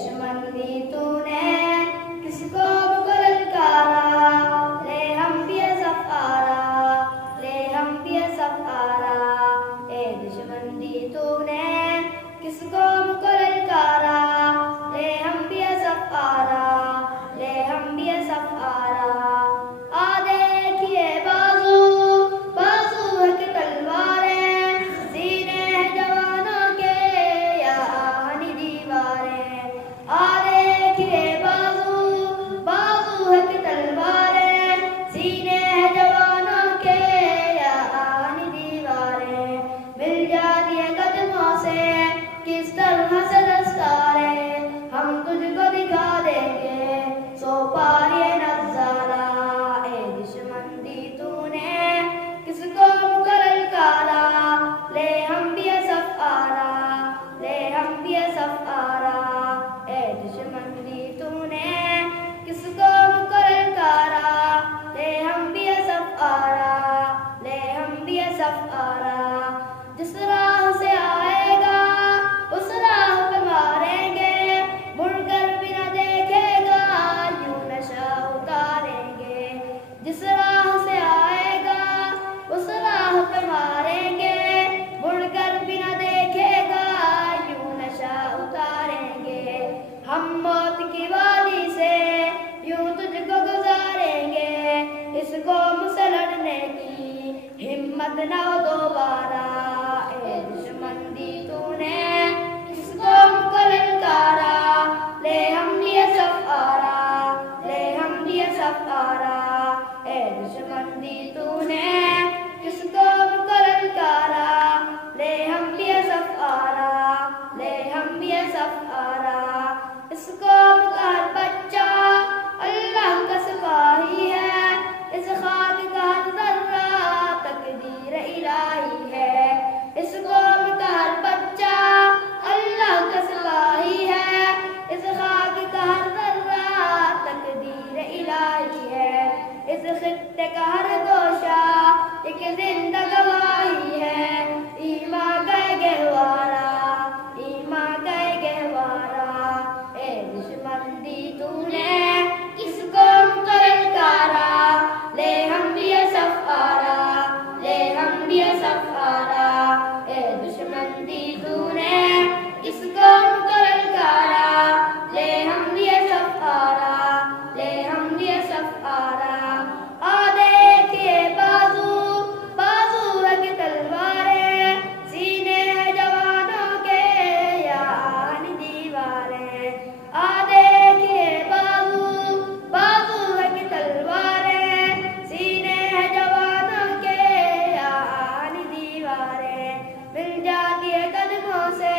दुश्मन दी तूने किसको ललकारा, ले हम भी सफारा, ले हम भी सफारा। ए दुश्मन दी तूने किसको ललकारा, ले हम भी सफारा, ले हम भी सफारा। आ देखिए बाजू बाजू है कि तलवारें, सीने हैं जवानों के या आहनी दीवारें। आ देखिए बाजू बाजू है कि तलवारें, सीने हैं जवानों के या आहनी दीवारें। मिल जाती है कदमों से किस तरह से दस्तारें, हम तुझको दिखा देंगे सो पार ये नज़ारा। ए दुश्मन दी तूने किसको ललकारा, ले हम भी सफारा, ले हम भी सफारा। ए दुश्मन दी तूने किसको ललकारा, ले हम भी सफारा, ले हम भी सफारा। जिस राह से आएगा उस राह पे मारेंगे, मुड़कर भी न देखेगा यूं नशा उतारेंगे। जिस राह से आएगा उस राह पे मारेंगे, मुड़कर भी न देखेगा यूं नशा उतारेंगे। हम मौत की वादी से यूं तुझको गुजारेंगे, इसको मुझसे लड़ने की हिम्मत न हो दोबारा। ए दुश्मन दी तूने किसको ललकारा, ले हम भी सफारा, ले हम भी सफारा। ए दुश्मन दी तूने किसको ललकारा, ले हम भी सफारा, ले हम भी सफारा। इसको हर बच्चा अल्लाह का सिपाही है, इस खाक का हर जर्रा तकदीर इलाही है। इसको हर बच्चा अल्लाह का सिपाही है, इस खाक का हर जर्रा तकदीर इलाही है। इस खित्ते का हर गोशा एक जिंदा गवाही है, ईमा गए गहवारा, ईमा गए गहवारा। ए दुश्मन दी तूने किसको ललकारा, ले हम भी सफारा, ले हम भी सफारा। ए दुश्मन दी तूने किसको ललकारा, ले हम भी सफारा, ले हम भी सफारा। आ देखिए बाजू बाजू है कि तलवारें, सीने हैं जवानों के या आहनी दीवारें। आ देखिए बाजू बाजू है कि तलवारें, सीने हैं जवानों के या आहनी दीवारें। मिल जाती है कदमों से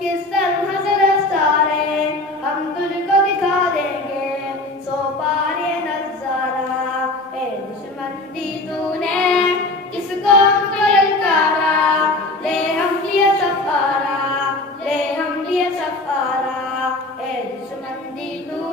किस तरह से दस्तारें, हम तुझको दिखा देंगे सो पार ये नज़ारा। ए दुश्मन दी तूने किसको ललकारा, ले हम भी सफारा, ले हम भी सफारा। ए दुश्मन दी तूने